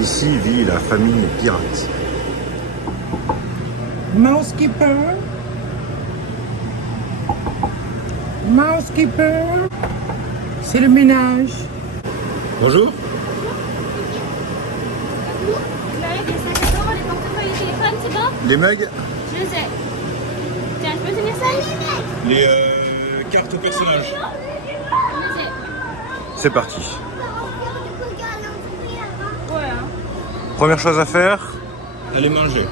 Ici vit la famille pirate. Mousekeeper. Mousekeeper. C'est le ménage. Bonjour. Les mugs. Je sais. Tiens, je peux tenir ça? Les cartes personnages. Je sais. C'est parti. Ouais, hein. Première chose à faire, aller manger.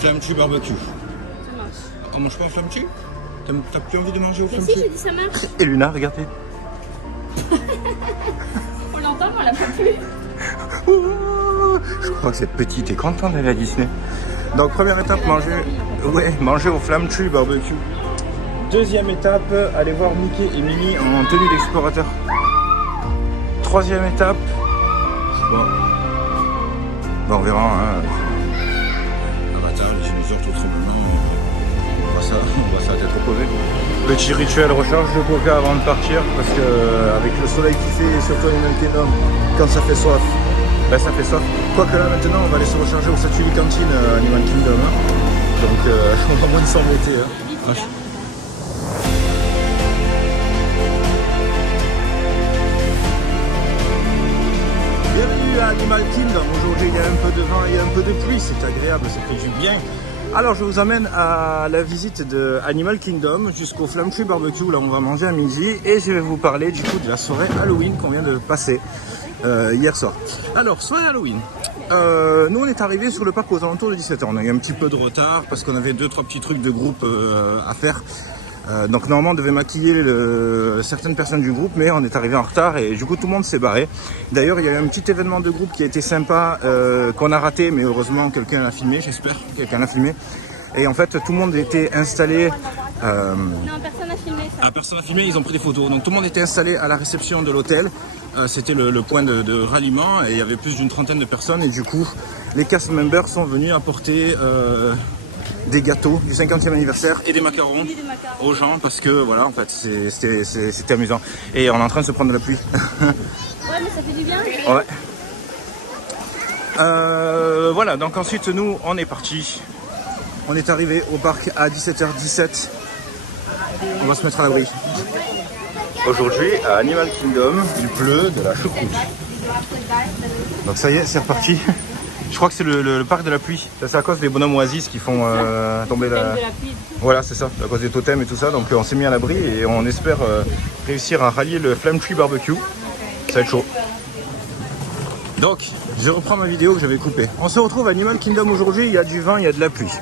Flammetue barbecue. Ça marche. On mange pas en flammetue? T'as plus envie de manger au Mais si, flammetue? j'ai dit ça marche. Et Luna, regardez. On l'entend, mais on l'a pas plus. Je crois que cette petite est contente d'aller à Disney. Donc première étape, manger au flammetue barbecue. Deuxième étape, aller voir Mickey et Minnie en tenue d'explorateur. Troisième étape, bon, on verra. Hein. Avatar, les dinosaures tout tremblement. On voit ça à tête reposée. Petit rituel recharge de coca avant de partir parce que avec le soleil qui fait, et surtout Animal Kingdom, quand ça fait soif, ben ça fait soif. Quoique là maintenant on va aller se recharger au Statue Cantine Animal Kingdom. Hein. Donc on va moins de s'embêter. Hein. Bienvenue à Animal Kingdom. Aujourd'hui il y a un peu de vent et un peu de pluie, c'est agréable, ça fait du bien. Alors je vous amène à la visite de Animal Kingdom jusqu'au Flammetue Barbecue, là on va manger à midi et je vais vous parler du coup de la soirée Halloween qu'on vient de passer hier soir. Alors soirée Halloween, nous on est arrivés sur le parc aux alentours de 17h, on a eu un petit peu de retard parce qu'on avait 2-3 petits trucs de groupe à faire. Donc normalement on devait maquiller certaines personnes du groupe, mais on est arrivé en retard et du coup tout le monde s'est barré. D'ailleurs il y a eu un petit événement de groupe qui a été sympa, qu'on a raté, mais heureusement quelqu'un l'a filmé, j'espère que quelqu'un l'a filmé. Et en fait tout le monde était installé... Non, personne n'a filmé ça. Ah, personne n'a filmé, ils ont pris des photos. Donc tout le monde était installé à la réception de l'hôtel. C'était le point de ralliement et il y avait plus d'une trentaine de personnes. Et du coup les cast members sont venus apporter... des gâteaux du 50e anniversaire et des macarons aux gens parce que voilà en fait c'était amusant et on est en train de se prendre de la pluie. Ouais, mais ça fait du bien. Ouais. Voilà, donc ensuite nous on est parti, on est arrivé au parc à 17h17, on va se mettre à l'abri. Aujourd'hui à Animal Kingdom il pleut de la choucroute, donc ça y est c'est reparti. Je crois que c'est le parc de la pluie. C'est à cause des bonhommes oasis qui font tomber la... Voilà, c'est ça, à cause des totems et tout ça. Donc on s'est mis à l'abri et on espère réussir à rallier le Flammetue Barbecue. Ça va être chaud. Donc, je reprends ma vidéo que j'avais coupée. On se retrouve à Animal Kingdom aujourd'hui, il y a du vent, il y a de la pluie.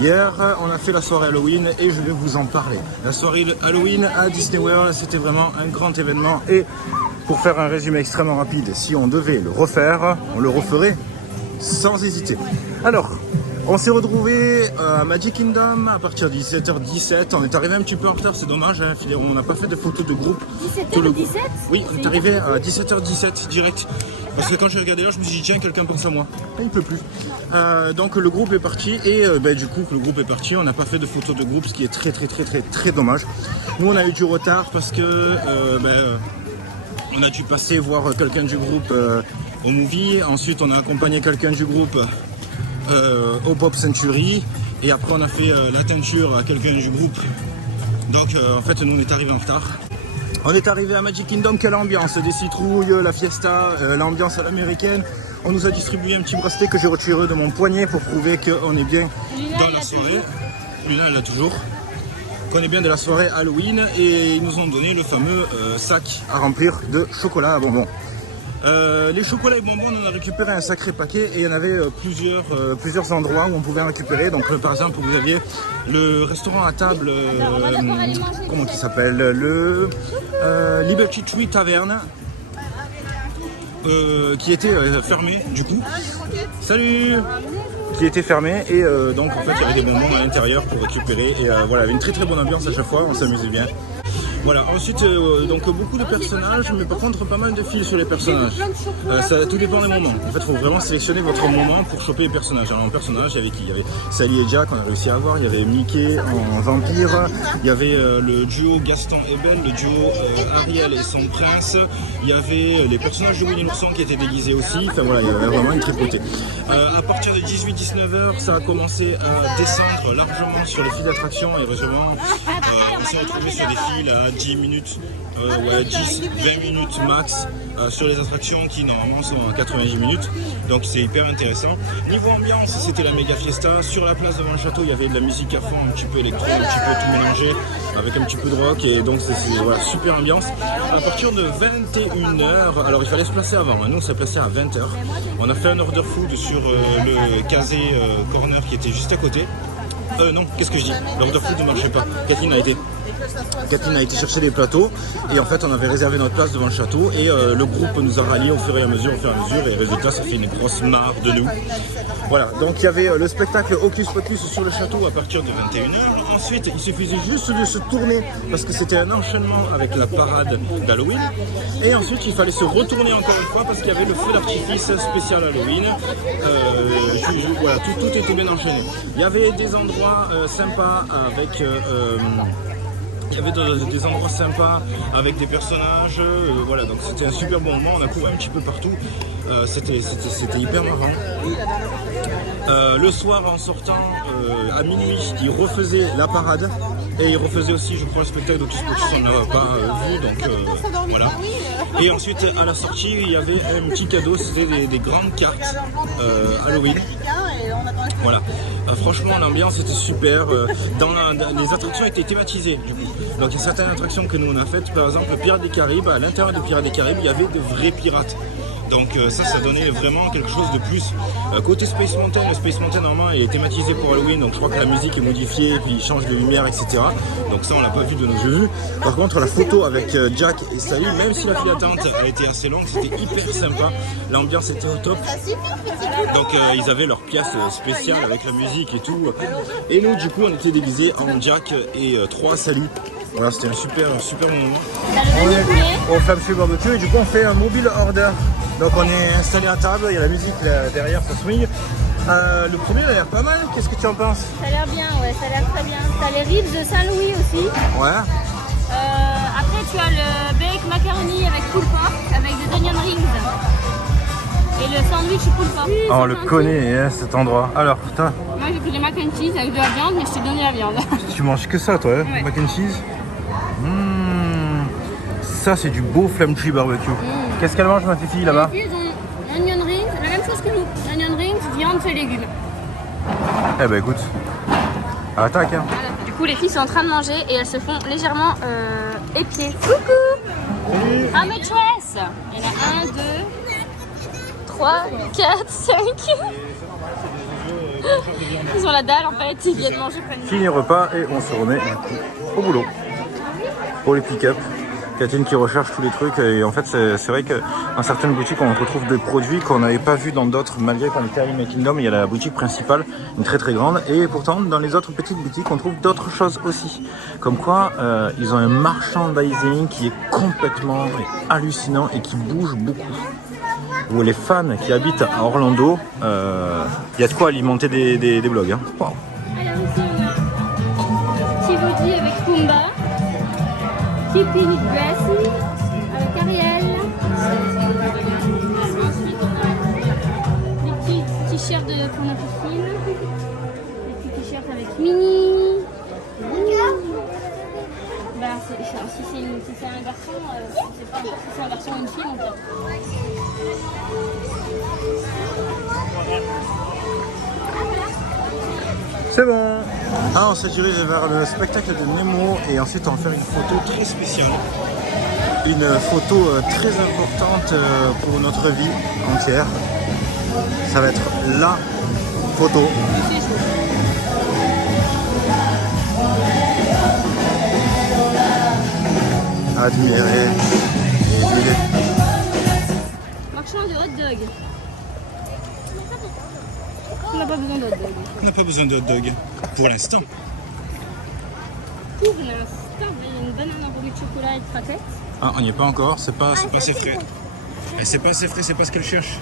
Hier, on a fait la soirée Halloween et je vais vous en parler. La soirée Halloween à Disney World, c'était vraiment un grand événement. Et pour faire un résumé extrêmement rapide, si on devait le refaire, on le referait sans hésiter. Alors, on s'est retrouvé à Magic Kingdom à partir de 17h17. On est arrivé un petit peu en retard, c'est dommage. Hein, on n'a pas fait de photos de groupe. 17h17 Oui, on est arrivé à 17h17 direct. Parce que quand je regardais là, je me suis dit tiens, quelqu'un pense à moi. Il ne peut plus. Donc le groupe est parti et du coup le groupe est parti. On n'a pas fait de photos de groupe, ce qui est très dommage. Nous on a eu du retard parce que on a dû passer voir quelqu'un du groupe au movie, ensuite on a accompagné quelqu'un du groupe au Pop Century et après on a fait la teinture à quelqu'un du groupe. Donc en fait nous on est arrivé en retard. On est arrivé à Magic Kingdom, quelle ambiance, des citrouilles, la fiesta, l'ambiance à l'américaine. On nous a distribué un petit bracelet que j'ai retiré de mon poignet pour prouver qu'on est bien dans la soirée. Luna elle l'a toujours. Qu'on est bien de la soirée Halloween et ils nous ont donné le fameux sac à remplir de chocolat à bonbons. Les chocolats et bonbons, on en a récupéré un sacré paquet et il y en avait plusieurs endroits où on pouvait en récupérer. Donc par exemple, vous aviez le restaurant à table, comment il s'appelle, le Liberty Tree Tavern, qui était fermé du coup. Salut! Qui était fermé et donc en fait il y avait des bonbons à l'intérieur pour récupérer et voilà, il y avait une très bonne ambiance à chaque fois, on s'amusait bien. Voilà, ensuite, donc beaucoup de personnages, mais par contre pas mal de fils sur les personnages. Tout dépend des moments. En fait, il faut vraiment sélectionner votre moment pour choper les personnages. Alors, en personnage, il y avait qui? Il y avait Sally et Jack, on a réussi à avoir. Il y avait Mickey en vampire. Il y avait le duo Gaston et Belle, le duo Ariel et son prince. Il y avait les personnages de Winnie l'ourson qui étaient déguisés aussi. Enfin voilà, il y avait vraiment une tripotée. À partir de 18-19h, ça a commencé à descendre largement sur les fils d'attraction et vraiment, on s'est retrouvé sur des fils à 10 minutes, 10-20 minutes max sur les attractions qui normalement sont à 90 minutes. Donc c'est hyper intéressant. Niveau ambiance, c'était la méga fiesta. Sur la place devant le château, il y avait de la musique à fond, un petit peu électro, un petit peu tout mélangé avec un petit peu de rock et donc c'est voilà, super ambiance. À partir de 21h, alors il fallait se placer avant, nous on s'est placé à 20h. On a fait un order food sur le casé corner qui était juste à côté. Non, qu'est-ce que je dis? L'order food ne marchait pas. Kathleen a été chercher des plateaux et en fait on avait réservé notre place devant le château et le groupe nous a ralliés au fur et à mesure et résultat ça fait une grosse mare de nous. Voilà, donc il y avait le spectacle Hocus Pocus sur le château à partir de 21h. Ensuite il suffisait juste de se tourner parce que c'était un enchaînement avec la parade d'Halloween et ensuite il fallait se retourner encore une fois parce qu'il y avait le feu d'artifice spécial Halloween. Voilà, tout était bien enchaîné. Il y avait des endroits sympas avec il y avait des endroits sympas avec des personnages, voilà, donc c'était un super bon moment, on a couru un petit peu partout, c'était hyper marrant. Le soir en sortant à minuit, ils refaisaient la parade et ils refaisaient aussi, je crois, le spectacle d'Hocus Pocus, on ne l'a pas vu, donc voilà. Et ensuite à la sortie, il y avait un petit cadeau, c'était des grandes cartes Halloween. Voilà, franchement l'ambiance était super, les attractions étaient thématisées du coup. Donc il y a certaines attractions que nous on a faites, par exemple le Pirates des Caraïbes, à l'intérieur des Pirates des Caraïbes il y avait de vrais pirates. Donc ça donnait vraiment quelque chose de plus. Côté Space Mountain, le Space Mountain normalement il est thématisé pour Halloween, donc je crois que la musique est modifiée, puis il change de lumière, etc. Donc ça on l'a pas vu de nos yeux. Par contre la photo avec Jack et Sally, même si la file d'attente a été assez longue, c'était hyper sympa. L'ambiance était au top. Donc ils avaient leur pièce spéciale avec la musique et tout. Et nous du coup on était déguisés en Jack et 3 Sally. Voilà, c'était un super moment. On est au Flamshue Barbecue et du coup on fait un mobile order. Donc on est installé à table, il y a la musique là, derrière, ça swing. Le premier a l'air pas mal, qu'est-ce que tu en penses? Ça a l'air bien, ouais, ça a l'air très bien. T'as les ribs de Saint-Louis aussi. Ouais. Après tu as le bake macaroni avec pulled pork, avec des onion rings. Et le sandwich pulled pork. Oh, on le connaît hein, cet endroit. Alors, toi? Moi j'ai pris des mac and cheese avec de la viande, mais je t'ai donné la viande. Tu manges que ça toi, hein? Ouais. Mac and cheese. Ça c'est du beau Flamshue Barbecue. Qu'est-ce qu'elle mange ma fille là-bas? Les filles ont onion rings, la même chose que nous. Onion rings, viande et légumes. Eh ben écoute, attaque hein. Voilà. Du coup les filles sont en train de manger et elles se font légèrement épier. Coucou! Ah maîtresse! Il y en a 1, 2, 3, 4, 5. Ils ont la dalle en fait, ils viennent manger plein de Fini repas et on se remet au boulot pour les pick-up. Kathleen qui recherche tous les trucs et en fait c'est vrai que dans certaines boutiques on retrouve des produits qu'on n'avait pas vu dans d'autres, malgré qu'on était à Animal Kingdom. Il y a la boutique principale, une très très grande, et pourtant dans les autres petites boutiques on trouve d'autres choses aussi, comme quoi ils ont un merchandising qui est complètement hallucinant et qui bouge beaucoup. Pour les fans qui habitent à Orlando, il y a de quoi alimenter des blogs hein. Wow. Alors ici on a Tivoli avec Pumba, Keeping It Grassy avec Ariel. Ensuite on a des petits t-shirts pour notre fille, des petits t-shirts avec Minnie. Bah, si c'est un garçon, je sais pas si c'est un garçon ou une fille en fait. C'est bon. Ah, on se dirige vers le spectacle de Nemo et ensuite on va faire une photo très spéciale. Une photo très importante pour notre vie entière. Ça va être la photo. Admirer. Marchand de hot dog. On n'a pas besoin de hot dog. On n'a pas besoin de hot dog pour l'instant. Tourne, stop, il y a une banane enrobée de chocolat et de craquettes. Ah, on n'y est pas encore, c'est pas assez frais. Et c'est pas assez frais, c'est pas ce qu'elle cherche.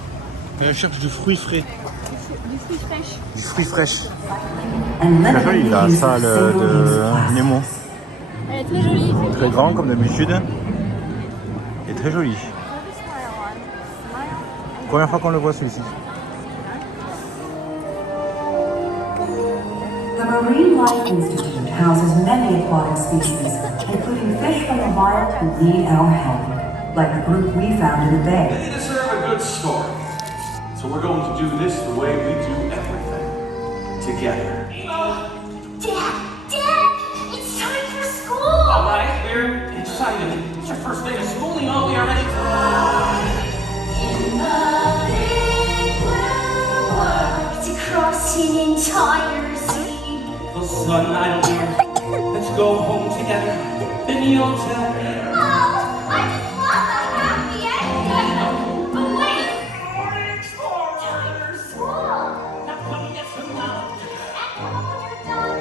Elle cherche du fruit frais. Du fruit fraîche. Du fruit fraîche. Très joli la salle de Nemo. Elle est très jolie. Très grand comme d'habitude. Et très joli. Première fois qu'on le voit celui-ci. The Marine Life Institute houses many aquatic species, including fish from the wild who need our help, like the group we found in the bay. They deserve a good story. So we're going to do this the way we do everything. Together. Dad, it's time for school! All right, we're excited. It's your first day of schooling. Are we ready for... In the big blue world, it's across an entire sea. The sun, I don't care. Let's go home together. Then you'll tell me. Oh, I just love a happy ending! But wait! Time for school! Now come get some knowledge. And when you're done,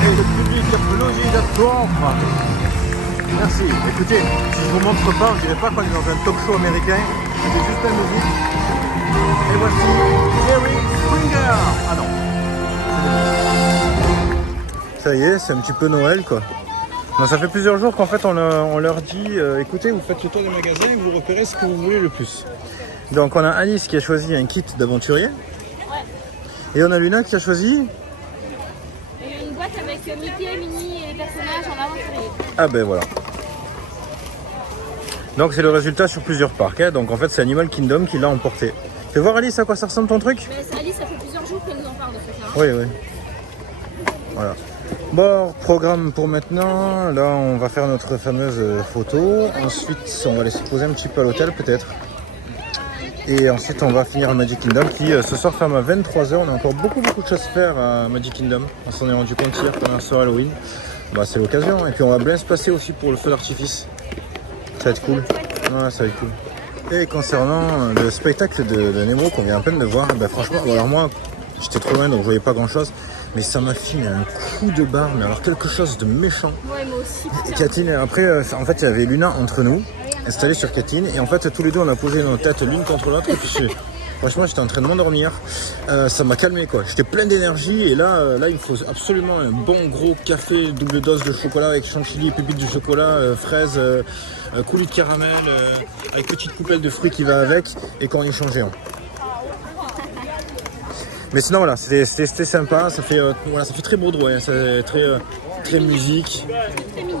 Et le public applaudit la trompe. Merci. Écoutez, si je vous montre pas, je dirais pas qu'on est dans un talk show américain. C'est juste la musique. Et voici Jerry Springer. Ah non. Ça y est, c'est un petit peu Noël quoi. Non, ça fait plusieurs jours qu'en fait on leur dit écoutez, vous faites le tour des magasins et vous repérez ce que vous voulez le plus. Donc on a Alice qui a choisi un kit d'aventurier. Ouais. Et on a Luna qui a choisi. Et une boîte avec Mickey, Minnie et les personnages en aventurier. Ah ben voilà. Donc c'est le résultat sur plusieurs parcs. Hein. Donc en fait c'est Animal Kingdom qui l'a emporté. Fais voir Alice à quoi ça ressemble ton truc. Mais Alice, ça fait plusieurs jours qu'elle nous en parle de ce truc-là. Oui, oui. Voilà. Bon, programme pour maintenant. Là, on va faire notre fameuse photo. Ensuite, on va aller se poser un petit peu à l'hôtel, peut-être. Et ensuite, on va finir à Magic Kingdom qui ce soir ferme à 23h. On a encore beaucoup de choses à faire à Magic Kingdom. On s'en est rendu compte hier pendant la soirée Halloween. Bah, c'est l'occasion. Et puis, on va bien se passer aussi pour le feu d'artifice. Ça va être cool. Ouais, ça va être cool. Et concernant le spectacle de Nemo qu'on vient à peine de voir, ben franchement, alors moi, j'étais trop loin donc je voyais pas grand chose. Mais ça m'a filé un coup de barre, mais alors quelque chose de méchant. Ouais, moi aussi. Et Catherine, après, en fait, il y avait Luna entre nous, installée sur Catherine. Et en fait, tous les deux, on a posé nos têtes l'une contre l'autre. Et puis, franchement, j'étais en train de m'endormir. Ça m'a calmé, quoi. J'étais plein d'énergie. Et là, il me faut absolument un bon gros café, double dose de chocolat avec chantilly, pépites de chocolat, fraises, coulis de caramel, avec petite coupelle de fruits qui va avec, et qu'on y change géant. Mais sinon voilà, c'était sympa, ça fait très Broadway, hein, c'est très musique. C'est mignon.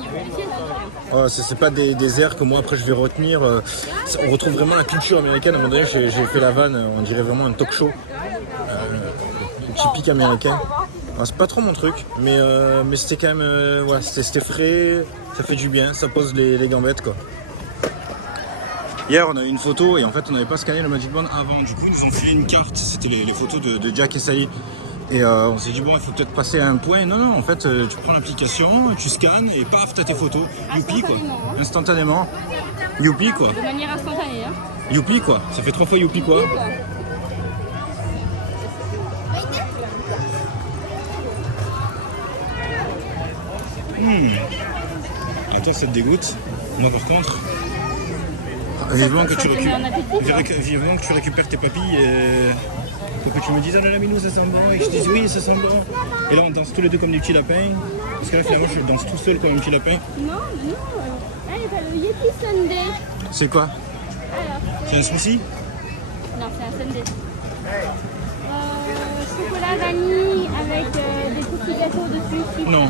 Oh, c'est pas des airs que moi après je vais retenir. On retrouve vraiment la culture américaine. À un moment donné, j'ai fait la vanne, on dirait vraiment un talk show typique américain. Alors, c'est pas trop mon truc, mais c'était quand même, voilà, c'était frais, ça fait du bien, ça pose les gambettes quoi. Hier, on a eu une photo et en fait, on n'avait pas scanné le Magic Band avant. Du coup, ils nous ont filé une carte. C'était les photos de Jack et Sally. Et on s'est dit, bon, il faut peut-être passer à un point. Non, en fait, tu prends l'application, tu scannes et paf, t'as tes photos. Youpi, quoi. Instantanément. Youpi, quoi. De manière instantanée. Hein. Youpi, quoi. Ça fait 3 fois youpi, quoi. Attends, ça te dégoûte. Moi, par contre... Vivement que tu récupères tes papilles pour que tu me dises ah là là Minou ça sent bon et que je dise oui ça sent bon et là on danse tous les deux comme des petits lapins parce que là finalement je danse tout seul comme un petit lapin. Non. Allez, t'as le Yeti Sunday. C'est quoi? Alors, c'est un smoothie? Non, c'est un Sunday. Chocolat vanille avec des petits gâteaux dessus. Non.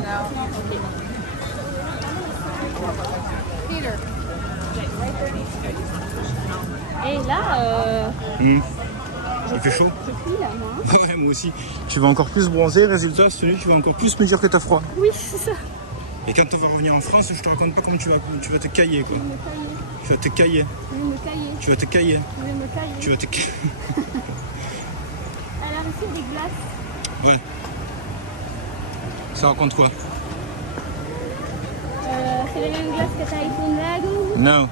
Et là, Il fait chaud? je plie là, moi. Ouais, moi aussi. Tu vas encore plus bronzer, résultat, celui tu vas encore plus me dire que t'as froid. Oui, c'est ça. Et quand on va revenir en France, je te raconte pas comment tu vas te cailler quoi. Tu vas te cailler. Je vais me cailler. Tu vas te cailler. Je vais me cailler. Tu vas te cailler. Elle a reçu des glaces. Ouais. Ça raconte quoi? C'est les mêmes glaces que t'as avec ton lago? Non.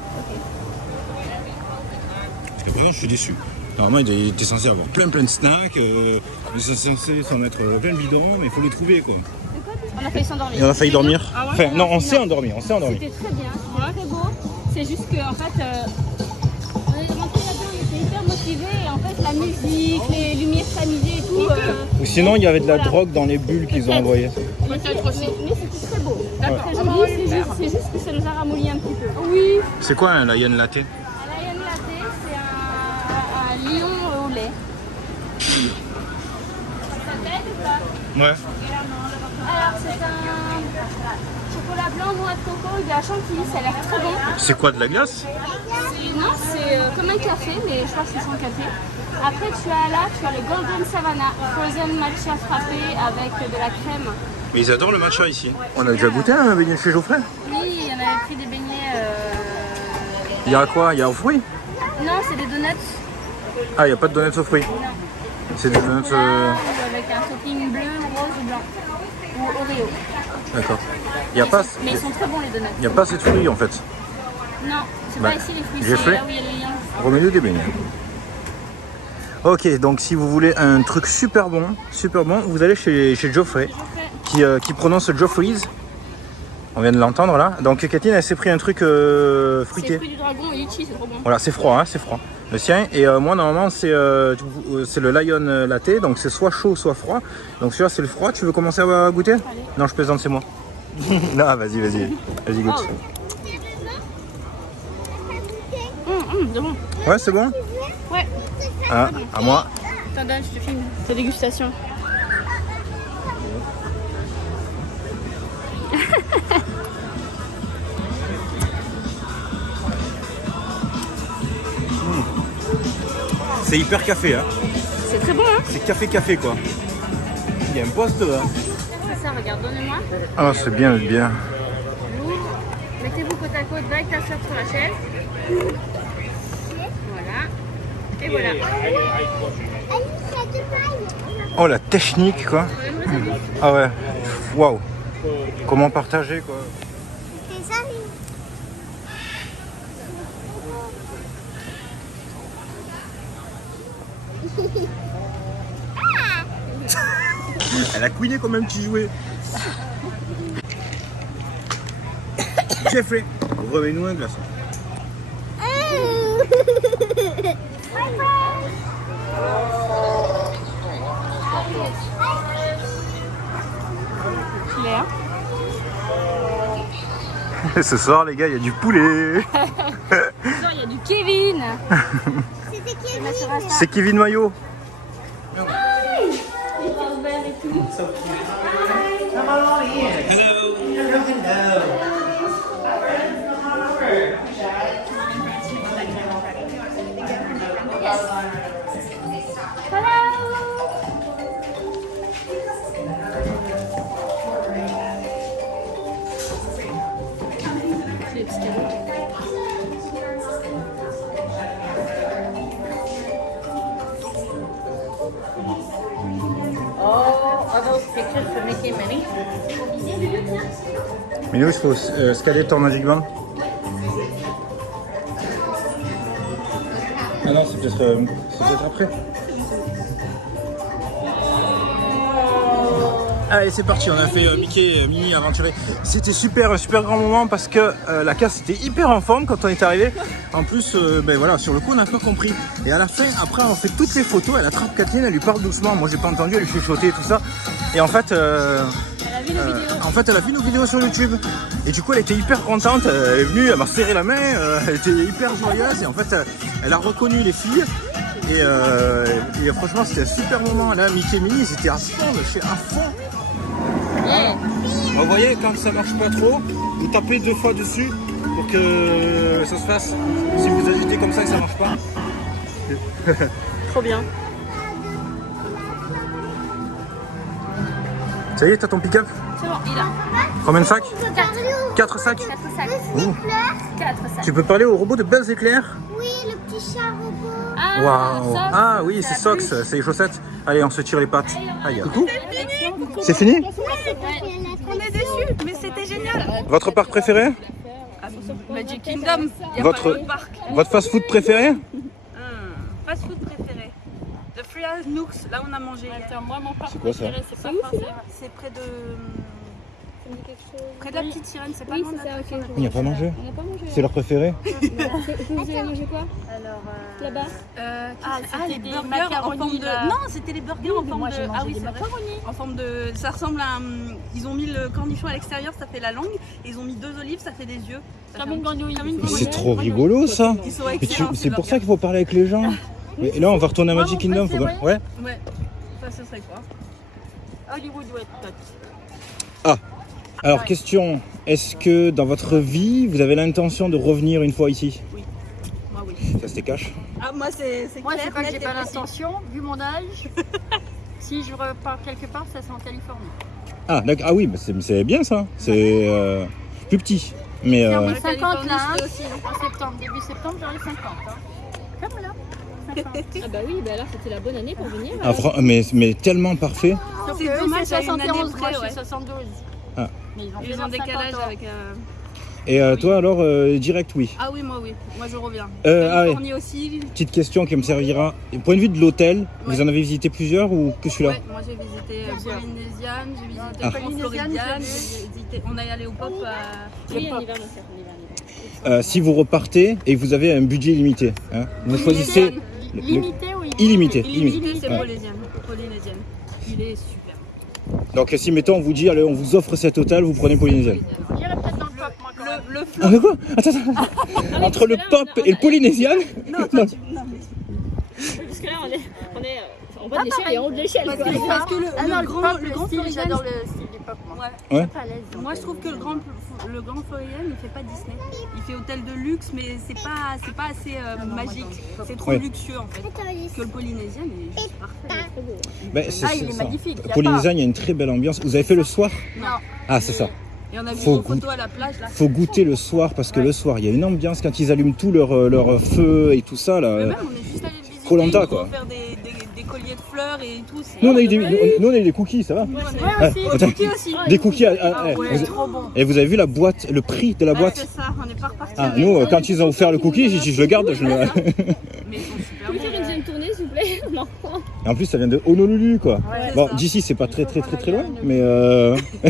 Jusqu'à présent, je suis déçu. Normalement, il était censé avoir plein de snacks, il est censé s'en mettre plein le bidon, mais il faut les trouver quoi. On a failli s'endormir. Et on a failli dormir. Ah ouais, Enfin, non, on s'est endormi, on s'est endormi. C'était très bien, c'était très beau. C'est juste qu'en fait, on est rentré là-dedans, on était hyper motivés. Et en fait, la musique, les lumières s'amusaient et tout. Ou sinon, il y avait de la Voilà. drogue dans les bulles qu'ils ont envoyées. Peut-être aussi. Mais c'était très beau. Très joli, c'est juste que ça nous a ramolli un petit peu. Oui. C'est quoi un Lion Latte? Un Lion Latte, c'est un lion au lait. Ça t'aide ou pas? Ouais. Alors, c'est un chocolat blanc, noix de coco, il est à chantilly, ça a l'air très bon. C'est quoi, de la glace? Non, c'est comme un café, mais je crois que c'est sans café. Après, tu as le Golden Savannah, frozen matcha frappé avec de la crème. Mais ils adorent le matcha ici. On a déjà goûté un beignet de chez Geoffrey? Oui, on avait pris des beignets. Il y a quoi? Il y a aux fruits? Non, c'est des donuts. Ah, il n'y a pas de donuts aux fruits? C'est des donuts... Avec un topping bleu, rose ou blanc. Ou Oreo. D'accord. Il n'y a pas... Mais ils sont très bons les donuts. Il n'y a pas assez de fruits en fait. Non, c'est Bah, pas ici les fruits, j'ai c'est fait. là où il y a les liens. Remets-nous des beignets. Ok, donc si vous voulez un truc super bon, vous allez chez Geoffrey, qui prononce Geoffrey's. On vient de l'entendre là. Donc Kathleen, elle s'est pris un truc C'est fruité. le fruit du dragon et litchi, c'est trop bon. Voilà, c'est froid, hein, c'est froid. Le sien. Et moi, normalement, c'est le Lion Latte, donc c'est soit chaud, soit froid. Donc celui-là, c'est le froid. Tu veux commencer à goûter? Non, je plaisante, c'est moi. Non, vas-y, goûte. C'est bon. Ouais, c'est bon? Ouais. Ah, à moi. Attends, je te filme. C'est dégustation. C'est hyper café, hein. C'est très bon, hein? C'est café quoi. Il y a un poste là. C'est ça, regarde, donne-moi. Ah, c'est bien. Vous, mettez-vous côte à côte avec ta soeur sur la chaise. Voilà. Et voilà. Oh, la technique quoi. Ah ouais. Waouh. Comment partager quoi. Elle a couiné comme un petit jouet. Jeffrey, remets-nous un glaçon. Claire. Ce soir les gars, il y a du poulet. Il y a du Kevin. C'est Kevin Maillot. Mais nous, il faut scaler ton Magic Band. Ah non, c'est peut-être après. Allez, c'est parti, on a fait Mickey Mini Aventuré. C'était un super grand moment parce que la casse était hyper en forme quand on est arrivé. En plus, ben voilà, sur le coup, on n'a pas compris. Et à la fin, après, on fait toutes les photos. Elle attrape Kathleen, elle lui parle doucement. Moi, j'ai pas entendu, elle lui chuchotait et tout ça. Et en fait, elle a vu nos vidéos sur YouTube. Et du coup, elle était hyper contente. Elle est venue, elle m'a serré la main. Elle était hyper joyeuse. Et en fait, elle a reconnu les filles. Et franchement, c'était un super moment. Là, Mickey Mini, ils étaient à fond, à fond. Yeah. Vous voyez, quand ça marche pas trop, vous tapez 2 fois dessus pour que ça se fasse. Si vous agitez comme ça et que ça marche pas. Trop bien. Ça y est, t'as ton pick-up? C'est bon, il a. Combien de sacs? 4 4 sacs? 4 sacs. Ouh. 4 sacs. Tu peux parler au robot de Buzz Éclair? Oui, le petit chat robot. Ah, Waouh. Socks. Ah oui, c'est socks, c'est les chaussettes. Allez, on se tire les pattes. Aïe. Coucou. C'est fini? On est déçus, mais c'était génial. Votre parc préféré? Magic Kingdom. Il y a Votre- pas d'autre parc. Votre fast-food préféré? Fast food préféré. The Free House Nooks, là on a mangé. Attends, moi mon parc C'est quoi, ça préféré, c'est pas français. C'est près de. Ça me dit quelque chose. Près de la petite sirène, c'est pas Oui, loin de c'est la ça, petite ok. Il n'y a pas mangé. On n'a pas mangé. C'est leur préféré? Vous avez mangé quoi Alors. là-bas? C'était des burgers burgers en macaroni, forme de. là. Non, c'était des burgers en forme de. Ah oui, c'est vrai. macaroni. En forme de. Ça ressemble à un. Ils ont mis le cornichon à l'extérieur, ça fait la langue. Et ils ont mis 2 olives, ça fait des yeux. Ça Comme fait une grenouille. Comme une Mais grenouille. c'est trop rigolo ça. Ils sont Mais excellents. c'est pour ça qu'il faut parler avec les gens. Mais là, on va retourner à Moi, Magic mon Kingdom. préféré. Ouais. Ouais. Ça, ce serait quoi? Hollywood Wet Tot. Alors, question. Est-ce que dans votre vie, vous avez l'intention de revenir une fois ici? Moi, oui. Ça, c'était cash. Ah, moi, c'est Moi, clair, c'est pas que net j'ai et pas précis. l'intention, vu mon âge. Si je repars quelque part, ça sera en Californie. Ah, d'accord. Ah oui, bah, c'est bien ça. C'est plus petit. Mais C'est en La 50 là, Californie, hein. je fais aussi. En septembre, début septembre, j'aurai 50. Hein. Comme là. 50. Ah bah oui, bah alors c'était la bonne année pour venir. ah, mais tellement parfait. Sauf C'est que eux, dommage, c'est à une année 71, moi près, je ouais. suis 72. Ah. Mais ils ont, Ils fait ont leurs un 50 décalage ans. avec. Et toi alors, direct oui. Ah oui, moi, oui. Moi, je reviens. Ah ouais. Californie aussi. Petite question qui me servira. Du point de vue de l'hôtel, vous Ouais. en avez visité plusieurs ou que celui-là? Ouais, moi, j'ai visité Polynésienne, j'ai visité Ah. Floridienne, j'ai visité. On est allé au pop à. Oui, on y va, mon frère, on y va, on y va. Si vous repartez et que vous avez un budget limité, hein, vous choisissez le- Limité ou illimité. Illimité, c'est Ouais. Polynésienne. Il est super. Donc si mettons on vous dit allez on vous offre cet hôtel, vous prenez Polynésienne. J'irai peut-être dans le pop, moi, quand même. Le Ah flot. mais quoi? Attends. Entre le pop et le Polynésien? Non, toi, tu. Non, mais. Parce que là, on est en bas de l'échelle et en haut de l'échelle. Parce quoi. que, parce que Ah non, le grand pop, le style, Floridienne. j'adore le style du pop, moi. Ouais. Ouais. Je suis pas à l'aise, donc, Moi, je trouve que le grand Floridienne, il fait pas Disney. Il fait hôtel de luxe, mais c'est pas assez magique. C'est trop Ouais. luxueux en fait. Que le Polynésien, il est juste parfait. Ben, c'est Ah, il est ça. magnifique, y a Polynésien, il y a une très belle ambiance. Vous avez fait le soir? Non. Ah c'est ça. Et on a vu Faut nos photos à la plage là. Faut goûter le soir parce que le soir il y a une ambiance quand ils allument tout leur feu et tout ça Mais là. même, on est juste allé le visiter. Koh-Lanta, ils nous quoi. ont offert des colliers de fleurs et tout. c'est- Nous on a eu des cookies, ça va? Ouais, Ah, aussi. attends. Cookies aussi. Des cookies. Ah ouais, vous, trop bon. et vous avez vu la boîte, le prix de la Ouais, boîte? c'est ça, on n'est pas reparti. Ah, avec. nous quand ils ont offert le cookie, j'ai dit je le garde. Je le... Mais ils sont super Vous pouvez faire une bons. deuxième tournée, s'il vous plaît? Non. Et en plus ça vient de Honolulu quoi. Ouais, Bon c'est ça. d'ici c'est pas très loin, mais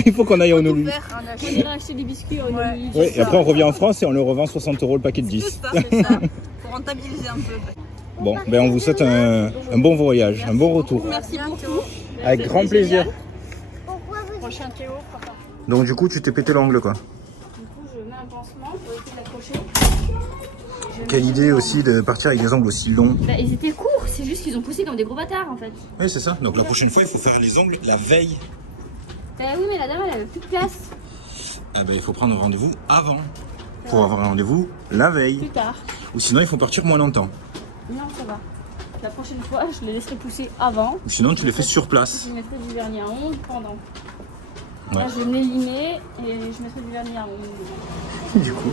il faut qu'on aille à Faut tout Honolulu. faire. On ira acheter des biscuits au Ouais. Honolulu. Oui, et après on revient en France et on le revend 60 € le paquet de C'est 10. ça, c'est ça. Faut rentabiliser un peu. Bon, ben on vous souhaite un bon voyage, un bon retour. Merci pour tout. Avec grand plaisir. Prochain Théo, papa. Donc du coup tu t'es pété l'ongle quoi. Du coup, je mets un pansement pour éviter de l'accrocher. Quelle idée aussi de partir avec des ongles aussi longs. Bah, ils étaient courts, c'est juste qu'ils ont poussé comme des gros bâtards en fait. Oui c'est ça, donc la prochaine fois il faut faire les ongles la veille. Bah oui, mais la dame elle avait plus de place. Ah ben il faut prendre rendez-vous avant pour avoir un rendez-vous la veille. Plus tard. Ou sinon il faut partir moins longtemps. Non, ça va. La prochaine fois, je les laisserai pousser avant. Ou sinon tu les fais sur place. Je mettrai du vernis à ongles pendant. Ouais. Là, je vais me les limer et je mettrai du vernis à ongles. Du coup,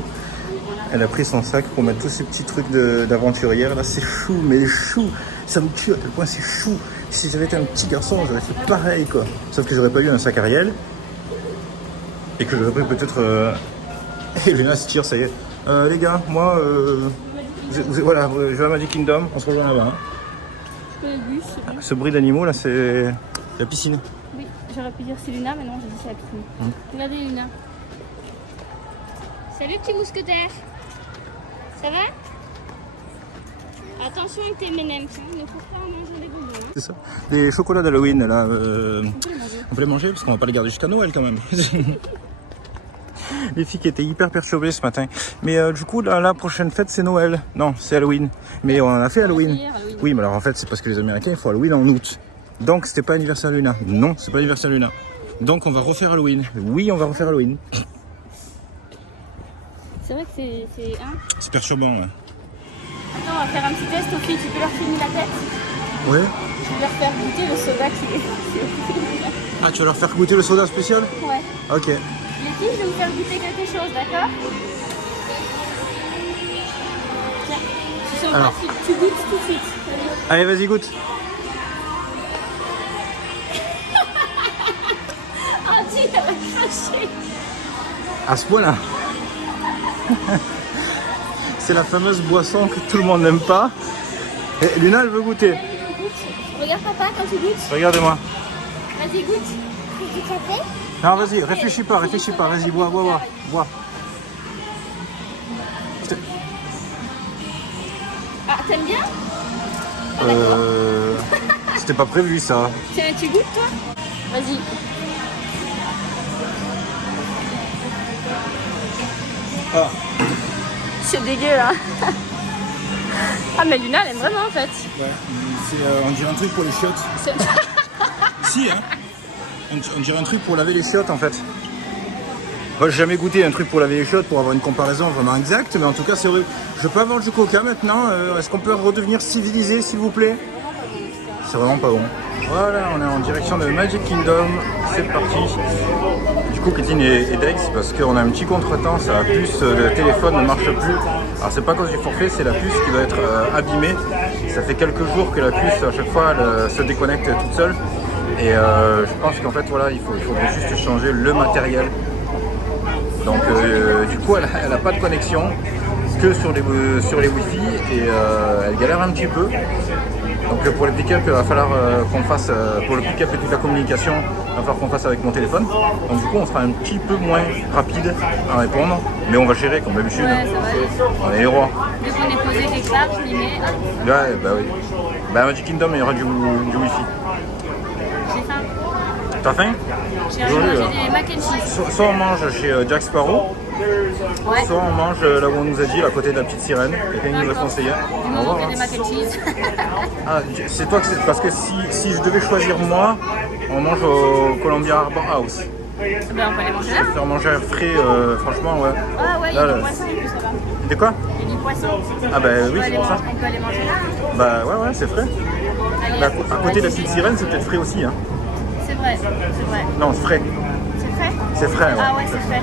elle a pris son sac pour mettre tous ces petits trucs d'aventurière. Là c'est chou, mais chou. Ça me tue à quel point c'est chou. Si j'avais été un petit garçon, j'aurais fait pareil quoi. Sauf que j'aurais pas eu un sac Ariel. Et que j'aurais pris peut-être... Et Léna se tire, ça y est. Les gars, moi, voilà, je vais à Magic Kingdom, on se rejoint là-bas. Hein. Je fais le bus, c'est bon. Ce bruit d'animaux là, c'est la piscine. Oui, j'aurais pu dire c'est Luna, mais non, j'ai dit c'est la piscine. Regardez Luna. Salut petit mousquetaire. Ça va? Attention avec tes M&M's, hein. Il ne faut pas en manger des bonbons. Hein. C'est ça. Les chocolats d'Halloween là, On peut les manger. on peut les manger parce qu'on va pas les garder jusqu'à Noël quand même. Les filles qui étaient hyper perturbées ce matin. Mais du coup, la prochaine fête c'est Noël. Non, c'est Halloween. Mais on en a fait Halloween. Hier, Halloween. Oui, mais alors en fait, c'est parce que les Américains ils font Halloween en août. Donc c'était pas anniversaire Luna. Non, c'est pas anniversaire Luna. Donc on va refaire Halloween. Oui, on va refaire Halloween. C'est vrai que c'est hein. C'est perturbant. Ouais. Attends, on va faire un petit test aux filles. Tu peux leur filmer la tête. Ouais. Je vais leur faire goûter le soda qui est. Ah, tu vas leur faire goûter le soda spécial? Ouais. Ok. Les filles, je vais vous faire goûter quelque chose, d'accord? Tiens, Si on Alors. passe, tu goûtes tout de suite. Allez, vas-y, goûte. Ah, si, elle a craché. À ce point-là. C'est la fameuse boisson que tout le monde n'aime pas. Et Luna, elle veut goûter. Regarde papa quand tu goûtes. Regardez-moi. Vas-y, goûte. Du café? Non, vas-y, réfléchis pas. Vas-y, bois. Ah, t'aimes bien? C'était pas prévu, ça. Tiens, tu goûtes toi? Vas-y. Ah. C'est dégueu là. Ah mais Luna elle aime vraiment en fait. Ouais, on dirait un truc pour les chiottes. Si, hein. On dirait un truc pour laver les chiottes, en fait. Moi, j'ai jamais goûté un truc pour laver les chiottes pour avoir une comparaison vraiment exacte, mais en tout cas, c'est horrible. Je peux avoir du coca maintenant. Est-ce qu'on peut redevenir civilisé, s'il vous plaît? C'est vraiment pas bon. Voilà, on est en direction de Magic Kingdom. C'est parti. Du coup, Kathleen est dex parce qu'on a un petit contretemps. Sa puce de téléphone ne marche plus. Alors, c'est pas à cause du forfait, c'est la puce qui doit être abîmée. Ça fait quelques jours que la puce, à chaque fois, elle se déconnecte toute seule. Et je pense qu'en fait, voilà, il faudrait juste changer le matériel. Donc, du coup, elle n'a pas de connexion que sur les Wi-Fi et elle galère un petit peu. Donc pour les pick-up, il va falloir qu'on fasse, pour le pick-up et toute la communication, il va falloir qu'on fasse avec mon téléphone. Donc du coup, on sera un petit peu moins rapide à répondre, mais on va gérer comme d'habitude. Ouais, ça va. On est les rois. Dès qu'on est posé quelque part, je m'y mets. Hop, Ouais, bah oui. Bah à Magic Kingdom, il y aura du Wi-Fi. j'ai faim. T'as faim? J'ai Aujourd'hui, mangé des mac and cheese. Soit on mange chez Jack Sparrow, Ouais. soit on mange là où on nous a dit, à côté de la petite sirène. Quelqu'un qui nous l'a conseillé. Ils Au m'ont revoir, fait hein. des mac and cheese. Ah, c'est toi que c'est parce que si je devais choisir moi, on mange au Columbia Arbor House. Ben on peut les manger là. Faire manger un frais, franchement, ouais. Ah ouais, il y a Là, du là. poisson en plus là-bas. De quoi? Il y a du poisson. Ah bah oui, c'est pour ça. On peut aller manger là. Bah ouais, c'est frais. Allez, Bah, à côté de la petite sirène, c'est peut-être frais aussi, hein. c'est vrai, c'est vrai. Non, c'est frais. C'est frais? C'est frais, ouais. Ah ouais, c'est frais.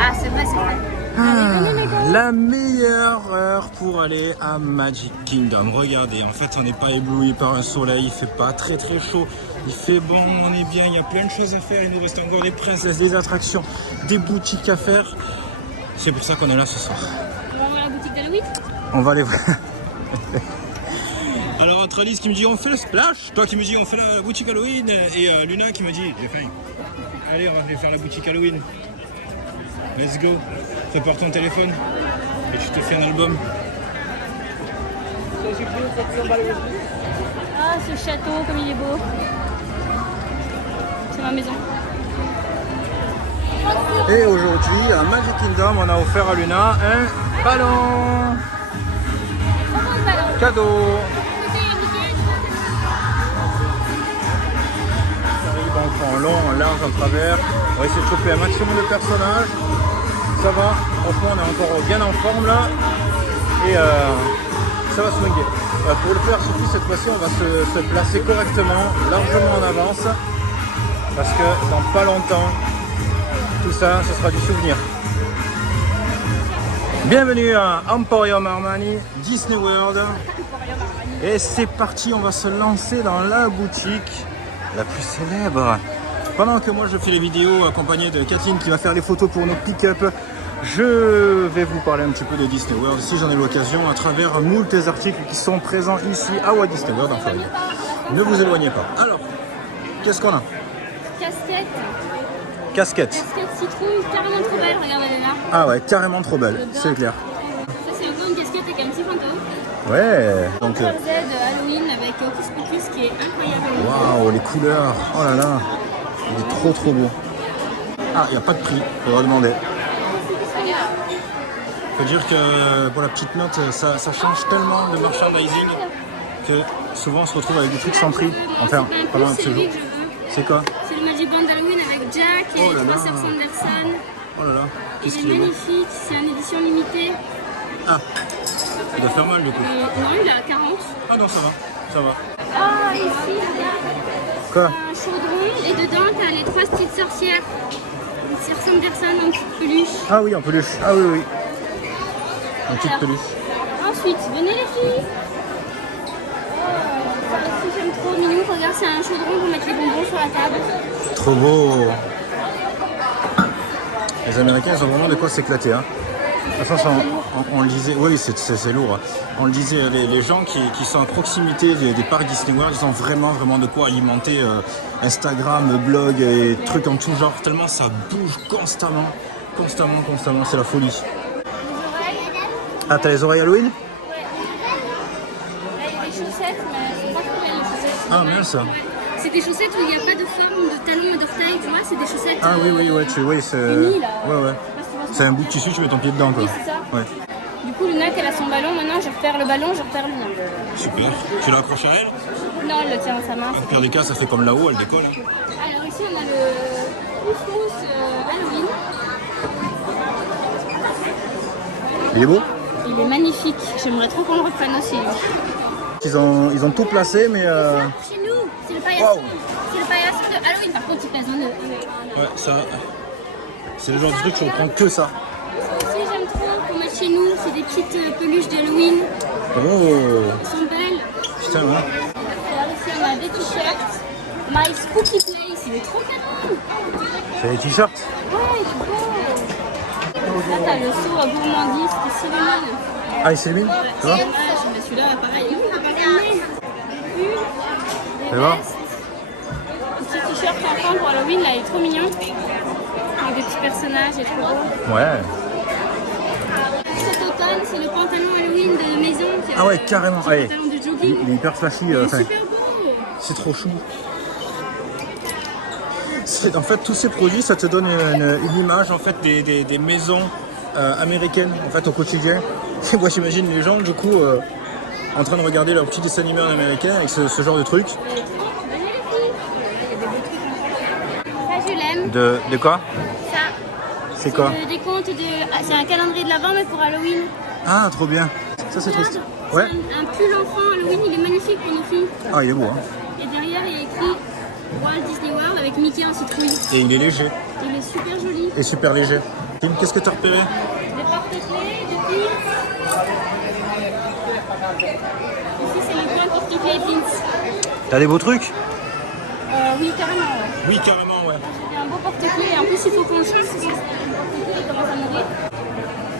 Ah c'est vrai, c'est frais. La meilleure heure pour aller à Magic Kingdom. Regardez, en fait, on n'est pas ébloui par un soleil, il fait pas très trop, il fait bon, on est bien, il y a plein de choses à faire, il nous reste encore des princesses, des attractions, des boutiques à faire. C'est pour ça qu'on est là ce soir. On va voir la boutique d'Halloween? On va aller voir. Alors, entre Alice qui me dit on fait le splash, toi qui me dis on fait la boutique Halloween, et Luna qui me dit j'ai faim. Allez, on va aller faire la boutique Halloween. Let's go. Prépare ton téléphone et tu te fais un album. Ah ce château comme il est beau. C'est ma maison. Et aujourd'hui, à Magic Kingdom, on a offert à Luna un ballon. Cadeau. Ça arrive en long, en large, en travers. On va essayer de choper un maximum de personnages. Ça va, franchement, on est encore bien en forme là. Et ça va se swinguer. Pour le faire, Sophie, cette fois-ci, on va se placer correctement, largement en avance. Parce que dans pas longtemps, tout ça, ce sera du souvenir. Bienvenue à Emporium Armani, Disney World. Et c'est parti, on va se lancer dans la boutique la plus célèbre. Pendant que moi je fais les vidéos accompagné de Kathleen qui va faire les photos pour nos pick-up, je vais vous parler un petit peu de Disney World si j'en ai l'occasion à travers moult articles qui sont présents ici à Walt Disney World en Floride. Ne vous éloignez pas. Alors, qu'est-ce qu'on a? Casquette. Casquette. Casquette citrouille, carrément trop belle, regarde elle est là. Ah ouais, carrément trop belle, c'est clair. Ça c'est encore une casquette avec un petit fantôme. Ouais, donc... Z Halloween avec Hocus Pocus qui est incroyable. Waouh, les couleurs. Oh là là. Il est trop beau. Ah, il n'y a pas de prix, faudra demander. Faut dire que pour la petite note, ça change tellement de merchandising que souvent on se retrouve avec des trucs sans prix. Enfin, pendant un c'est petit lui jour. que je veux. C'est quoi? C'est le Magic Band Halloween avec Jack et Oh là les là. trois sœurs Sanderson. Oh là là, Il qu'est-ce est qu'il est beau. magnifique, c'est une édition limitée. Ah, il doit faire mal du coup. Non, il est à 40. Ah non, ça va, ça va. Ah, ici, regarde. Quoi? Un chaudron et dedans, t'as les trois petites sorcières. Une sœur Sanderson en petite peluche. Ah oui, en peluche. Ah oui. Une petite Alors, peluche. ensuite, venez les filles. Ça aussi j'aime trop mignon, regarde c'est un chaudron pour mettre les bonbons sur la table. Trop beau. Les Américains ils ont vraiment de quoi s'éclater. Hein. De toute façon, on le disait, oui c'est lourd. On le disait, les gens qui sont à proximité des parcs Disney World, ils ont vraiment de quoi alimenter Instagram, blog et trucs en tout genre, tellement ça bouge constamment, c'est la folie. Ah, t'as les oreilles Halloween? Ouais. Là il y a des chaussettes, mais c'est pas trop belles les chaussettes. Ah mince. C'est des chaussettes où il n'y a pas de forme de talon et d'orteil, tu vois, c'est des chaussettes. Ah oui, c'est. Unies, là. Ouais. C'est un bout de tissu, tu mets ton pied dedans quoi. Oui, c'est ça. Ouais. Du coup, Luna, elle a son ballon, maintenant je repère le ballon, je repère le mien. Super. Tu l'as accroché à elle? Non, elle le tient dans sa main. Au pire des cas, ça fait comme là-haut, elle décolle. Hein. Alors ici, on a le Oufmousse Halloween. Il est beau? Il est magnifique. J'aimerais trop qu'on le reprenne aussi. Ils ont tout placé, mais. Chez nous, c'est le paillasson. Wow. C'est le paillasson de Halloween. Par contre, il pèse un œuf. Ouais, ça. C'est le genre de truc, je ne prends que ça. Ça aussi, j'aime trop pour mettre chez nous. C'est des petites peluches d'Halloween. Oh! Elles sont belles. Putain, ouais. Alors ici, on a des t-shirts. My Spooky Place, il est trop canon. C'est les t-shirts? Ouais, il est beau. Là, t'as le saut à gourmandise, c'est Cinnamon. Ah, il s'illumine? Ça va? Ouais, celui-là, pareil. Ça va? Le petit t-shirt enfant pour Halloween, là, il est trop mignon. Avec des petits personnages, il est trop beau. Ouais. Cet automne, c'est le pantalon Halloween de maison. Ah ouais, carrément. C'est Ouais. le pantalon de jogging. Il est hyper flashy. Il est Enfin, super beau. c'est trop chou. En fait, tous ces produits, ça te donne une image en fait des maisons américaines en fait au quotidien. Moi, j'imagine les gens du coup en train de regarder leurs petits dessins animés en américain avec ce genre de trucs. Ça, je l'aime. De quoi? Ça. C'est quoi? Le décompte de. Ah, c'est un calendrier de l'Avent, mais pour Halloween. Ah, trop bien. Ça, c'est trop. Regarde, Ouais. c'est un pull enfant Halloween, il est magnifique pour nos filles. Ah, il est beau. Hein. Et derrière, il y a écrit Walt Disney World avec Mickey en citrouille. Et il est léger. Il est super joli. Et super léger. Tim, qu'est-ce que tu as repéré? Des porte-clés, des pins. Ici, c'est le coin porte-clés pins. T'as des beaux trucs? Oui, carrément. Ouais. Oui, carrément, ouais. J'ai un beau porte-clés. Et en plus, il faut qu'on le change parce que le porte-clés commence à mourir.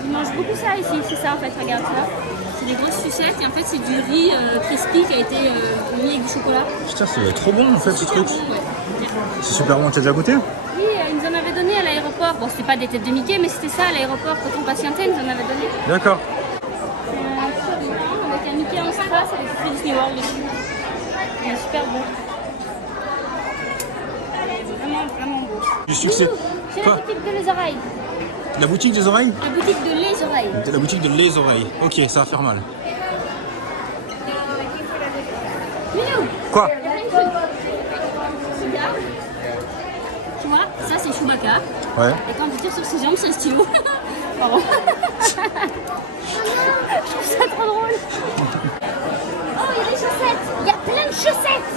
Ils mangent beaucoup ça ici. C'est ça, en fait. Regarde ça. C'est des grosses sucettes. Et en fait, c'est du riz crispy qui a été mis avec du chocolat. Putain, c'est trop bon en fait ce truc. Bon, ouais. C'est super bon. Tu as déjà goûté? Oui, ils nous en avaient donné à l'aéroport. Bon, c'était pas des têtes de Mickey, mais c'était ça à l'aéroport. Quand on patientait, ils nous en avaient donné. D'accord. C'est un t-shirt blanc avec un Mickey en strass avec écrit Disney World dessus. Il est super beau. Vraiment beau. Du succès. C'est la Quoi? boutique de les oreilles. La boutique des oreilles? La boutique de les oreilles. La boutique de les oreilles. Ok, ça va faire mal. Minou, Quoi? il y a plein de trucs. Regarde. Tu vois, ça c'est Chewbacca. Ouais. Et quand tu tires sur ses jambes, c'est un stylo. Pardon. Je trouve ça trop drôle. Oh, il y a des chaussettes. Il y a plein de chaussettes.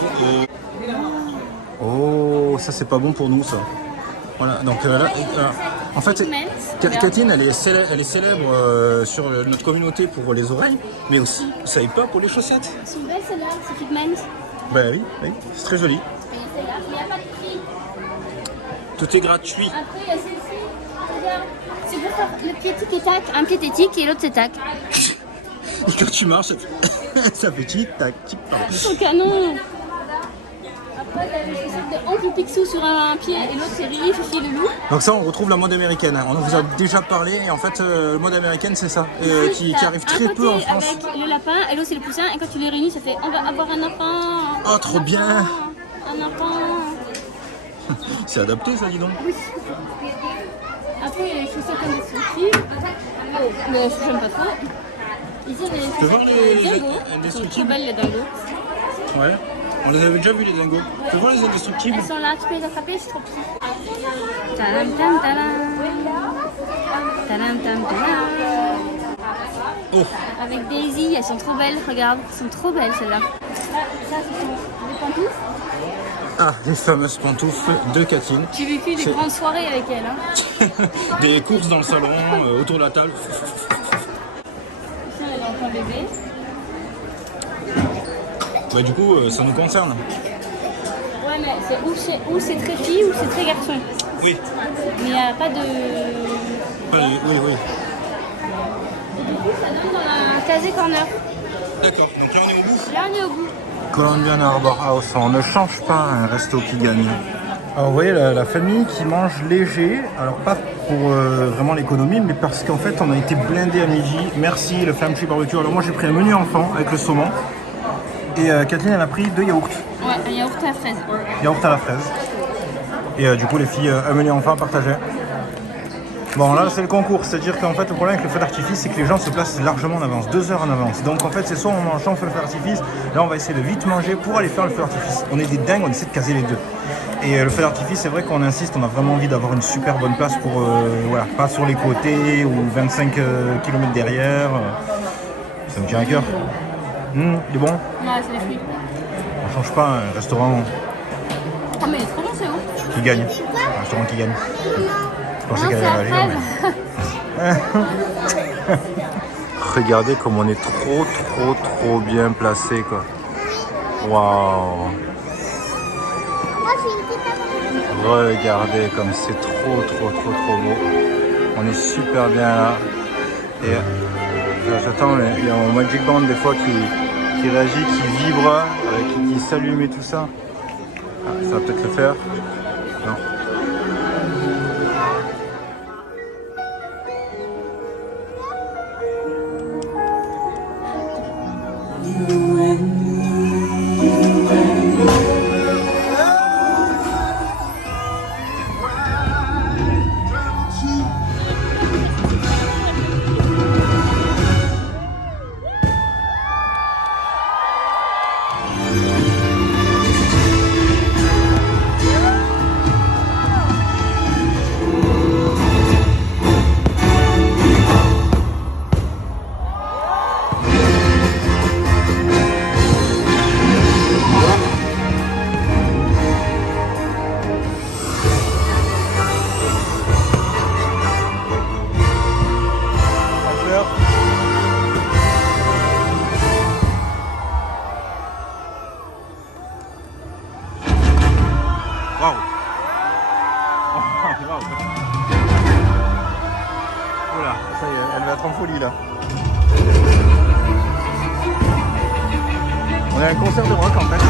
Oh, ça c'est pas bon pour nous ça. Voilà, donc là, en fait, Kathleen elle est célèbre sur notre communauté pour les oreilles, mais aussi, vous savez pas, pour les chaussettes. Elles sont belles celles-là, c'est Figment. Bah oui, c'est très joli. Et celle-là, mais il n'y a pas de prix. Tout est gratuit. Après, il y a celle-ci. Regarde, c'est pour faire le pied tic et tac. Un pied est tic et l'autre c'est tac. Et quand tu marches, ça fait tic-tac, tic-tac. Ils sont canons. Après, il y a les chaussettes de Oncle Picsou sur un pied et l'autre c'est Riri, Fifi et Loulou. Donc ça, on retrouve la mode américaine. On vous a déjà parlé, et en fait, la mode américaine, c'est ça, qui arrive très peu en France. Avec le lapin et l'autre c'est le poussin et quand tu les réunis, ça fait on va avoir un enfant. Oh, trop bien. Un enfant. C'est adapté, ça, dis donc. Après, il y a les chaussettes indestructibles. Oh, mais j'aime pas trop. Ici, il y a les peux voir chaussettes les dingos. Elles sont trop indestructibles? belles les dingos. Ouais. On les avait déjà vus, les dingos. Tu vois les indestructibles? Elles sont là, tu peux les attraper, c'est trop petit. Tadam tam tadam. Tadam tam tadam. Oh. Avec Daisy, elles sont trop belles, regarde, elles sont trop belles celles-là. Là, ça, ce sont des pantoufles. Ah, les fameuses pantoufles de Kathleen. J'ai vécu des C'est- grandes soirées avec elle. Hein. Des courses dans le salon, autour de la table. Ici, on est dans ton bébé. Bah du coup, ça nous concerne. Ouais, mais c'est ou c'est très fille ou c'est très garçon. Oui. Mais il n'y a pas de... Oui, oui. Et du coup, ça donne dans un casé corner. D'accord, donc là on est au bout. Là, on est au bout. Colombian Harbor House, on ne change pas un resto qui gagne. Alors vous voyez la famille qui mange léger, alors pas pour vraiment l'économie, mais parce qu'en fait on a été blindé à midi. Merci le Flamme Tree Barbecue. Alors moi j'ai pris un menu enfant avec le saumon et Kathleen elle a pris 2 yaourts. Ouais, un yaourt à la fraise. Yaourt à la fraise. Et du coup les filles, un menu enfant partagé. Bon là c'est le concours, c'est-à-dire qu'en fait le problème avec le feu d'artifice c'est que les gens se placent largement en avance, 2 heures en avance. Donc en fait c'est soit on mange sans feu d'artifice, là on va essayer de vite manger pour aller faire le feu d'artifice. On est des dingues, on essaie de caser les deux. Et le feu d'artifice c'est vrai qu'on insiste, on a vraiment envie d'avoir une super bonne place pour, voilà, pas sur les côtés ou 25 km derrière. Ça me tient à cœur. Il est bon. Ouais, c'est les fruits. On change pas un restaurant Oh, mais il est trop bon, c'est bon. qui gagne. Un restaurant qui gagne. Je pensais Non, qu'elle c'est allait la réagir, fraise. mais... Regardez comme on est trop bien placé quoi. Waouh. Regardez comme c'est trop beau. On est super bien là. Et j'attends, il y a un Magic Band des fois qui réagit, qui vibre, qui s'allume et tout ça. Ah, ça va peut-être le faire. Non. Waouh! Voilà, ça y est, elle va être en folie là. On est à un concert de rock en fait.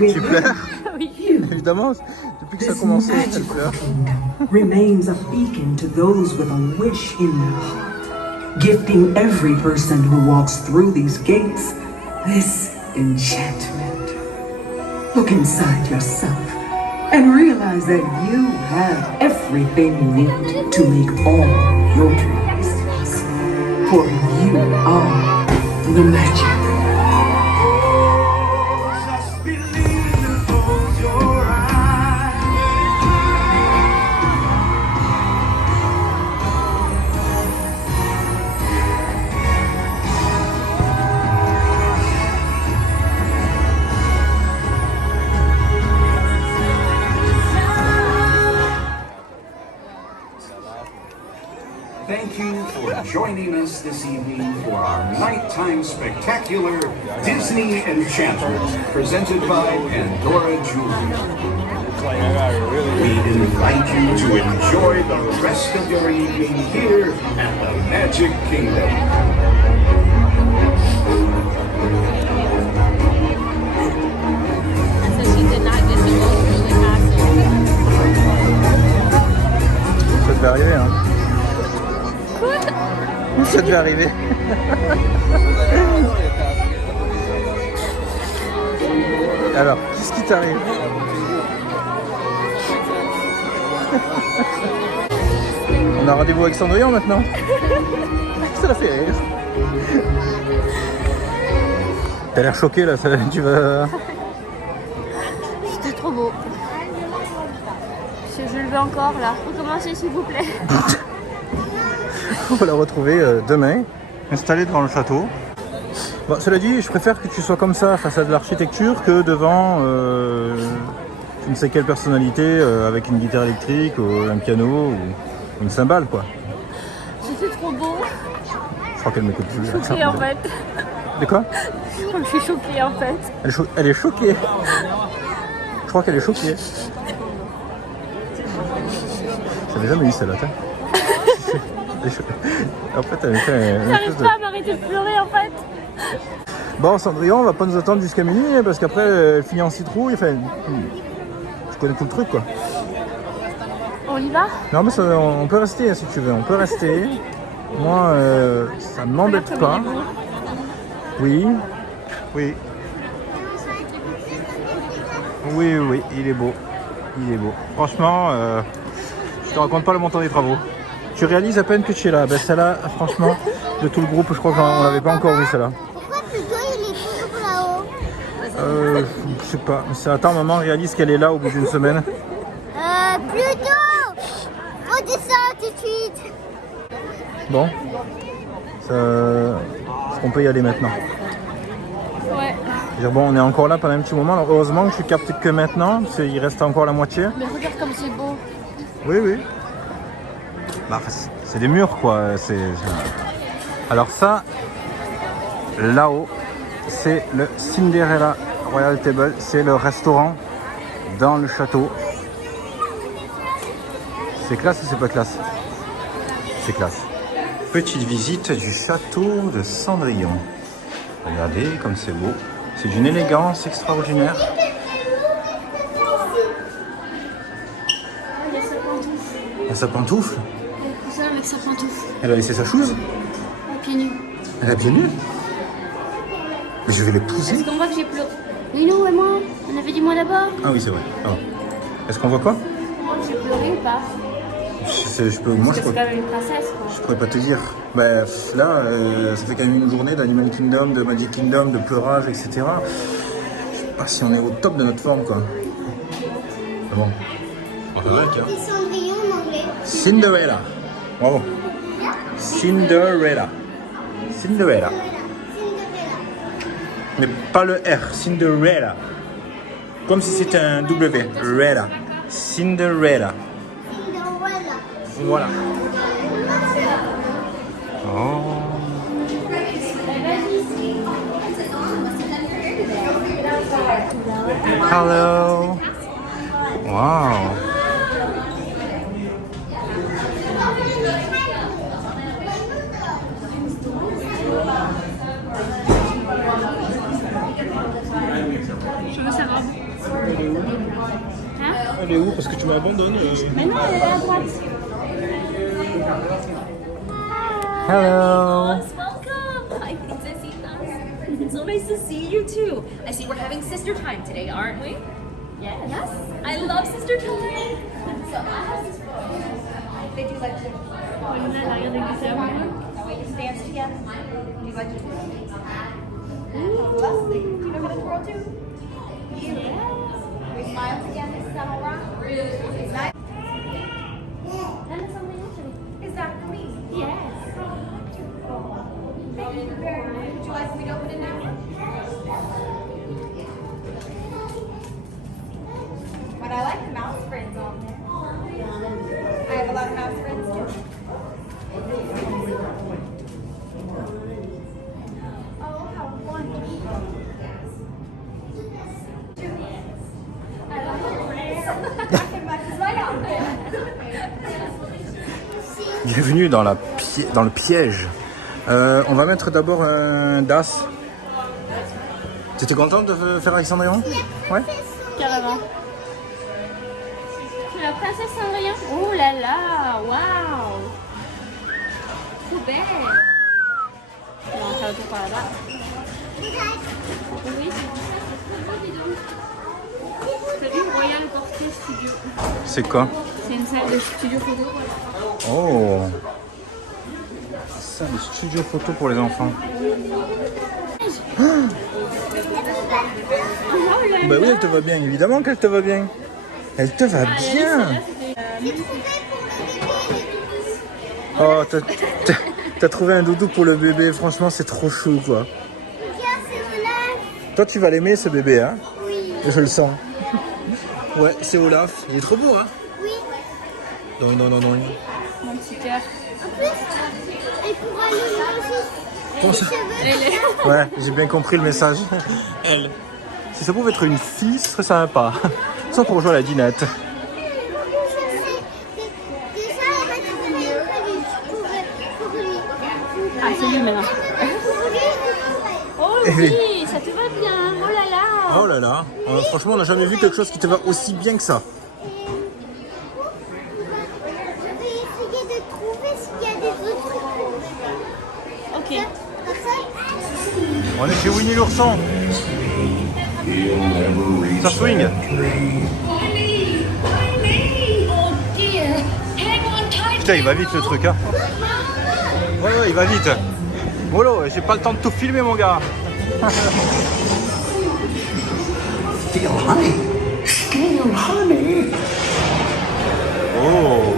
Tu pleures? Oui. Évidemment, depuis que ça a commencé, elle pleure. Remains a beacon to those with a wish in their heart, gifting every person who walks through these gates this enchantment. Look inside yourself and realize that you have everything you need to make all your dreams possible. For you are the magic. Thank you for joining us this evening for our nighttime spectacular Disney Enchantment presented by Pandora Jewelry. We invite you to enjoy the rest of your evening here at the Magic Kingdom. Ça devait arriver hein. Ça devait arriver. Alors, qu'est-ce qui t'arrive? On a rendez-vous avec Cendrillon maintenant. Ça l'a fait rire. T'as l'air choqué là, tu vas... C'était trop beau. Je le veux encore là. Recommencez s'il vous plaît. On va la retrouver demain, installée devant le château. Bon, cela dit, je préfère que tu sois comme ça face à de l'architecture que devant je ne sais quelle personnalité avec une guitare électrique ou un piano ou une cymbale quoi. C'était trop beau. Je crois qu'elle m'écoute plus. Je suis choquée en fait. De quoi? Je crois que je suis choquée en fait. Elle est choquée. Je crois qu'elle est choquée. J'avais jamais eu celle-là. En fait, elle fait J'arrive pas à m'arrêter de pleurer en fait. Bon, Cendrillon, on va pas nous attendre jusqu'à minuit parce qu'après, elle finit en citrouille. Enfin, tu connais tout le truc quoi. On y va? Non, mais ça, on peut rester si tu veux. On peut rester. Moi, ça ne m'embête pas. Oui. Oui. Oui, oui, il est beau. Il est beau. Franchement, je te raconte pas le montant des travaux. Tu réalises à peine que tu es là. Ben, celle-là, franchement, de tout le groupe, je crois qu'on l'avait pas encore vu celle-là. Pourquoi plutôt il est toujours là-haut? Je sais pas. C'est attends, maman réalise qu'elle est là au bout d'une semaine. Plutôt! On descend tout de suite. Bon. Est-ce qu'on peut y aller maintenant? Ouais. Bon, on est encore là pendant un petit moment. Alors, heureusement que je capte que maintenant, parce qu'il reste encore la moitié. Mais regarde comme c'est beau. Oui, oui. Bah, c'est des murs, quoi. Alors ça, là-haut, c'est le Cinderella Royal Table. C'est le restaurant dans le château. C'est classe ou c'est pas classe? C'est classe. Petite visite du château de Cendrillon. Regardez comme c'est beau. C'est d'une élégance extraordinaire. Et sa pantoufle. Ça avec sa pantoufle. Elle a laissé sa chose. Pieds nus. Elle a pieds nus. Mais je vais l'épouser. Est-ce qu'on voit que j'ai pleuré? Lino et moi, on avait dit moi d'abord. Ah oui, c'est vrai. Ah. Est-ce qu'on voit quoi? J'ai pleuré ou pas? Moi, C'est quand même une princesse quoi. je pourrais pas te dire. Bah, là, ça fait quand même une journée d'Animal Kingdom, de Magic Kingdom, de pleurage, etc. Je sais pas si on est au top de notre forme, quoi. Ah bon. On va voir, Et Cendrillon en anglais. Cinderella. Bravo. Cinderella. Cinderella. Mais pas le R. Cinderella. Comme si c'était un W. Rella. Cinderella. Voilà. Oh. Hello. Wow. Je veux savoir. Hein? Elle est où? Parce que tu m'abandonnes. Mais non, elle est à droite. Hello. Welcome! Hi, Princesita. It's so nice to see you too. I see we're having sister time today, aren't we? Yes. Yes. I love sister time. So I have sister time. They do like to. That way you just dance together. Do you like to? Lovely. Do you know how to twirl too? Yeah. We smile together. Is that all right? Is that? That is something actually. Is that for me? Yes. Thank you very much. Would you like me to open it now? But I like the mouse friends on there. I have a lot of mouse friends too. Oh, how wonderful. I love your friends. I can match right on there. Bienvenue dans le piège. On va mettre d'abord un DAS. Tu étais contente de faire avec Cendrillon? Ouais. Carrément. C'est la princesse Cendrillon. Oh là là, waouh. Trop belle. On va faire le tour par là-bas. Oui, c'est trop beau, dis donc. T'as vu Royal Portrait Studio? C'est quoi? C'est une salle de studio photo. Oh. Ça, le studio photo pour les enfants. Bah oui, elle te va bien, évidemment qu'elle te va bien. Elle te va bien. Oh, t'as trouvé un doudou pour le bébé, franchement c'est trop chou quoi. Toi, tu vas l'aimer, ce bébé, hein? Oui. Je le sens. Ouais, c'est Olaf. Il est trop beau, hein? Oui. Non. Mon petit cœur. En plus, et pour aller manger Comment ça? Elle est... Ouais, j'ai bien compris le message. Elle. Si ça pouvait être une fille, ce serait sympa. Ça pour jouer à la dinette. Ah, c'est lui maintenant. Oh oui, ça te va bien. Oh là là. Oh là là. Franchement, on n'a jamais vu quelque chose qui te va aussi bien que ça. Je vais essayer de trouver s'il y a des autres trucs. Ok. On est chez Winnie l'ourson. Ça swing. Putain, il va vite le truc, hein. Ouais, il va vite. Mollo, j'ai pas le temps de tout filmer, mon gars. Oh.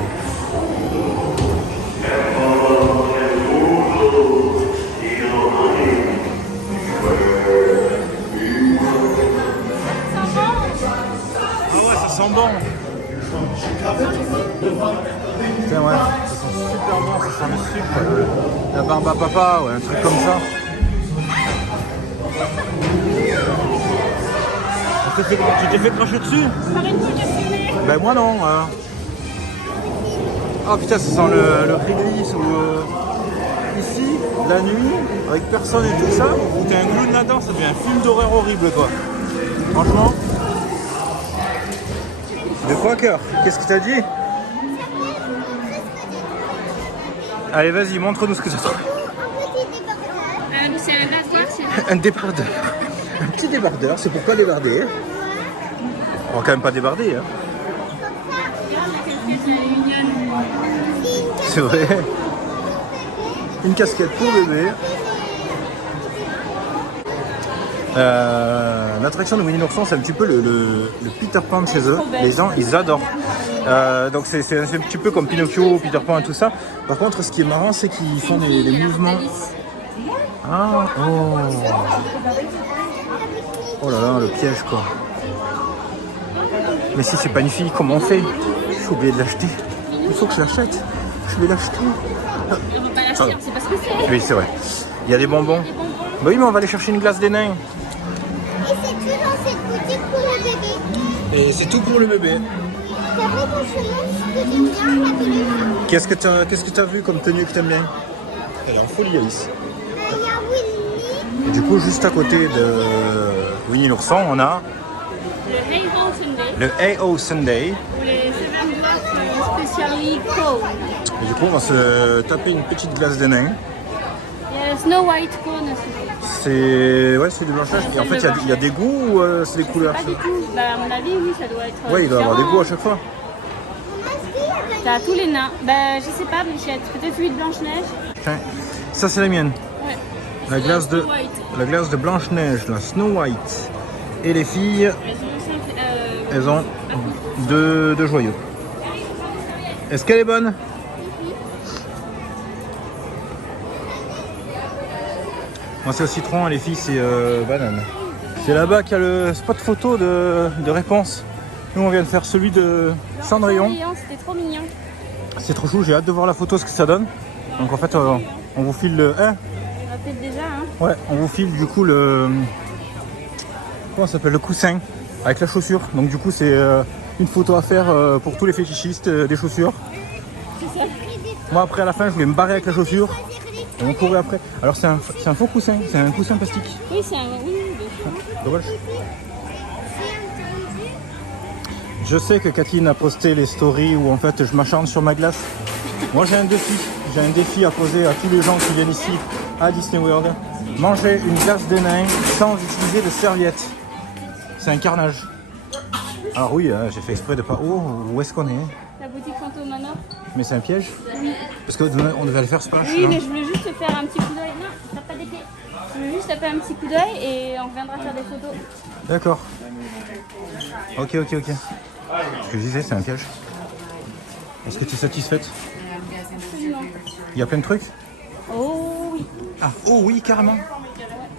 Ça sent bon. Putain, ouais, ça sent super bon, ça sent le sucre, la barbe à papa, ouais, un truc comme ça. Tu t'es fait cracher dessus? Ben moi non. Oh putain, ça sent le réglisse ou ici, la nuit, avec personne et tout ça, où t'es un clown là-dedans, ça devient un film d'horreur horrible, quoi. Franchement. De quoi, cœur? Qu'est-ce qu'il t'a dit? Allez, vas-y, montre-nous ce que tu as trouvé. C'est un débardeur, c'est Un débardeur. Un petit débardeur, c'est pourquoi débarder? On va quand même pas débarder, hein. C'est vrai. Une casquette pour bébé. L'attraction de Winnie l'ourson, c'est un petit peu le Peter Pan de chez eux. Les gens, ils adorent. Donc c'est un petit peu comme Pinocchio, Peter Pan et tout ça. Par contre, ce qui est marrant, c'est qu'ils font des mouvements. Ah, oh. Oh là là, le piège, quoi. Mais si c'est pas une fille, comment on fait? J'ai oublié de l'acheter. Il faut que je l'achète. Je vais l'acheter. On va pas l'acheter, on sait pas ce que c'est. Oui, c'est vrai. Il y a des bonbons. Bah oui, mais on va aller chercher une glace des nains. Et c'est tout dans cette boutique pour le bébé. Et c'est tout pour le bébé. C'est vrai qu'on se lance ce que j'aime bien, la télé. Qu'est-ce que t'as vu comme tenue que t'aimes bien? Elle est en folie, Alice. Il y a Winnie. Et du coup, juste à côté de Winnie l'ourson, on a Le Hey Ho Sunday. le A.O. Sunday. Ou les 7 Dwarfs Specially Cone. Et du coup, on va se taper une petite glace des nains. Il y a le Snow White Cone aussi. C'est du blanchage. Et en fait, il y a des goûts ou c'est des couleurs? Pas du tout. Bah, à mon avis, oui, ça doit être. Ouais, il doit y avoir des différent. goûts à chaque fois. T'as tous les nains. Bah, je sais pas, Bichette. Peut-être celui de Blanche-Neige. Tiens, ça c'est la mienne. Ouais. La glace de Snow White. la glace de Blanche-Neige, la Snow White. Et les filles, elles ont deux joyaux. Est-ce qu'elle est bonne? Moi c'est au citron, les filles c'est banane. C'est là-bas qu'il y a le spot photo de réponse. Nous on vient de faire celui de Cendrillon. C'était trop mignon. C'est trop chou, j'ai hâte de voir la photo, ce que ça donne. Donc en fait on vous file le... Hein? On va peut-être déjà, hein. Ouais, on vous file du coup le... Comment ça s'appelle? Le coussin avec la chaussure. Donc du coup c'est une photo à faire pour tous les fétichistes des chaussures. C'est ça. Moi après à la fin je voulais me barrer avec la chaussure. Et on courait après. Alors c'est un faux coussin, c'est un coussin plastique. Oui, c'est un... Oui, Dommage. Je sais que Kathleen a posté les stories où en fait je m'acharne sur ma glace. Moi j'ai un défi. J'ai un défi à poser à tous les gens qui viennent ici à Disney World. Manger une glace des nains sans utiliser de serviette. C'est un carnage. Alors oui, j'ai fait exprès de pas... Oh, où est-ce qu'on est? La boutique Fantôme Manor. Mais c'est un piège? Oui. Parce qu'on devait le faire splash. Oui, non? mais je voulais juste te faire un petit coup d'œil. Non, t'as pas d'épée. Je voulais juste taper un petit coup d'œil et on reviendra faire des photos. D'accord. Ok. Ce que je disais, c'est un piège. Est-ce que tu es satisfaite? Absolument. Il y a plein de trucs? Oh oui. Ah, oh oui, carrément.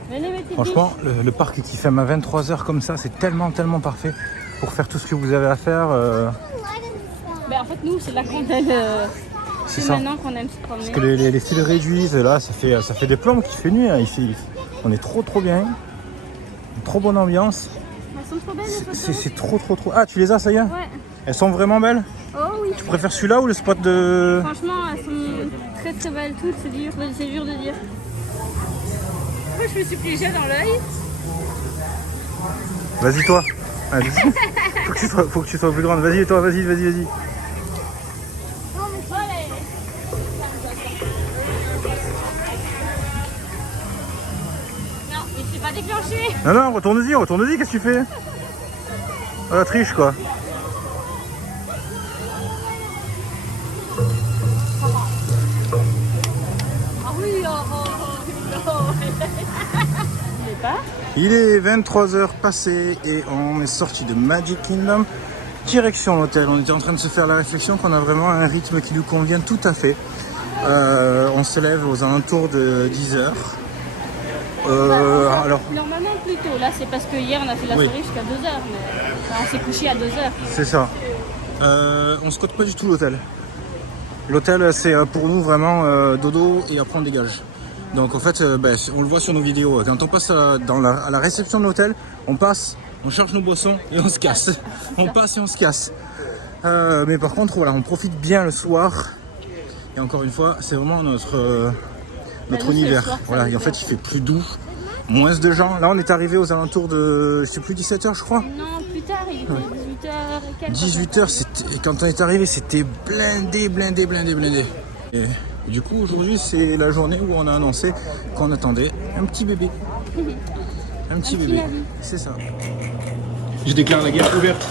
Venez, mes petites Franchement, le parc qui ferme à 23h comme ça, c'est tellement parfait pour faire tout ce que vous avez à faire. Ben, en fait, nous, c'est là qu'on aime. C'est C'est ça. maintenant qu'on aime se promener. Parce que les styles réduisent, là, ça fait des plombes qu'il fait nuit hein, ici. On est trop bien. Une trop bonne ambiance. Elles sont trop belles, les photos. C'est trop. Ah, tu les as, ça y est? Ouais. Elles sont vraiment belles? Oh oui. Tu préfères celui-là ou le spot de... Franchement, elles sont très belles toutes. C'est dur de dire. Moi, je me suis piégée dans l'œil. Vas-y, toi. Allez. Faut que tu sois plus grande. Vas-y, toi, vas-y. Non, mais c'est pas déclenché. Non, retourne-y, qu'est-ce que tu fais? Oh, la triche, quoi. Ah oui, Il est pas. Il est 23h passé et on est sorti de Magic Kingdom. Direction l'hôtel. On était en train de se faire la réflexion qu'on a vraiment un rythme qui nous convient tout à fait. On se lève aux alentours de 10h. Alors, Normalement plus tôt. Là, c'est parce que hier on a fait la Oui. soirée jusqu'à 2h. Mais enfin, on s'est couché à 2h. c'est ça. On se cote pas du tout l'hôtel. L'hôtel, c'est pour nous vraiment dodo et après on dégage. Donc en fait, on le voit sur nos vidéos. Quand on passe à la réception de l'hôtel, on passe, on charge nos boissons et on se casse. On passe et on se casse. Mais par contre, voilà, on profite bien le soir. Et encore une fois, c'est vraiment notre nous, c'est le univers. soir, Voilà, et en fait, il fait plus doux, moins de gens. Là, on est arrivé aux alentours de, je sais plus, 17h, je crois. Non, plus tard, il était 18h et quelques. 18h, quand on est arrivé, c'était blindé. Et du coup, aujourd'hui, c'est la journée où on a annoncé qu'on attendait un petit bébé. Un petit bébé, Navi. c'est ça. Je déclare la guerre ouverte.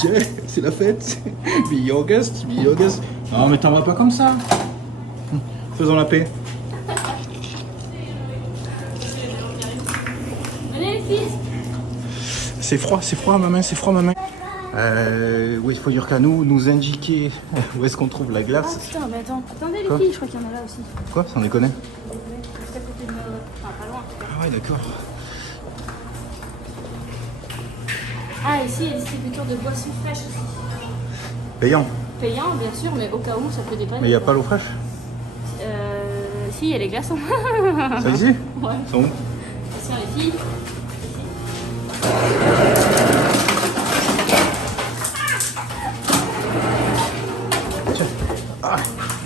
Tiens, c'est la fête. Be August. Non, mais t'en vas pas comme ça. Faisons la paix. Venez, les filles. C'est froid ma main. Oui, il faut dire qu'à nous indiquer où est-ce qu'on trouve la Ah glace. putain, mais attendez les Quoi filles, je crois qu'il y en a là aussi. Quoi, sans déconner? Juste à côté de nous. Enfin, pas loin. Ah ouais, d'accord. Ah, ici, il y a des distributeurs de boissons fraîches aussi. Payant. Payant, bien sûr, mais au cas où, ça peut dépanner. Mais il n'y a pas l'eau fraîche? Si, il y a les glaçons. Ça ici? Ouais. Ils sont où? Tiens, les filles. Tiens. Ah,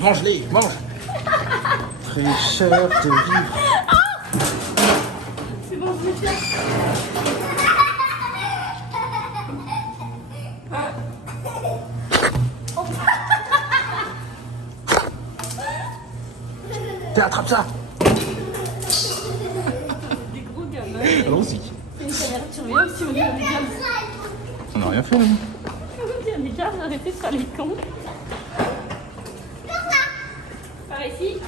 mange-les, mange. Fraîcheur de vivre. C'est bon, je vais faire. Tiens, attrape ça. Des gros gamins. Allons-y. C'est une caméra de surveillance si on dit des gamins. On n'a rien fait, là. On dit des gamins, arrêtez de faire les cons. Par ici,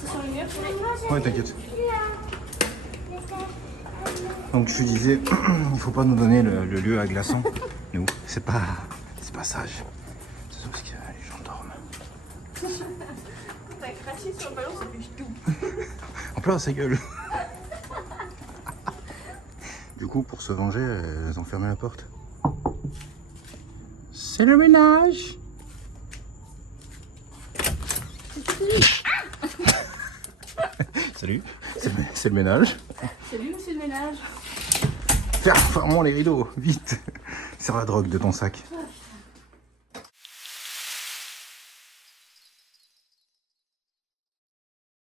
c'est sur le mur. Ouais, t'inquiète. Donc je disais, il faut pas nous donner le lieu à glaçons. Nous, c'est pas sage. C'est parce que les gens dorment. T'as craché sur le ballon, ça fait tout. En plein sa gueule. Du coup, pour se venger, elles ont fermé la porte. C'est le ménage. Salut, c'est le ménage. Salut, monsieur le ménage. Ferme les rideaux, vite. Serre la drogue de ton sac.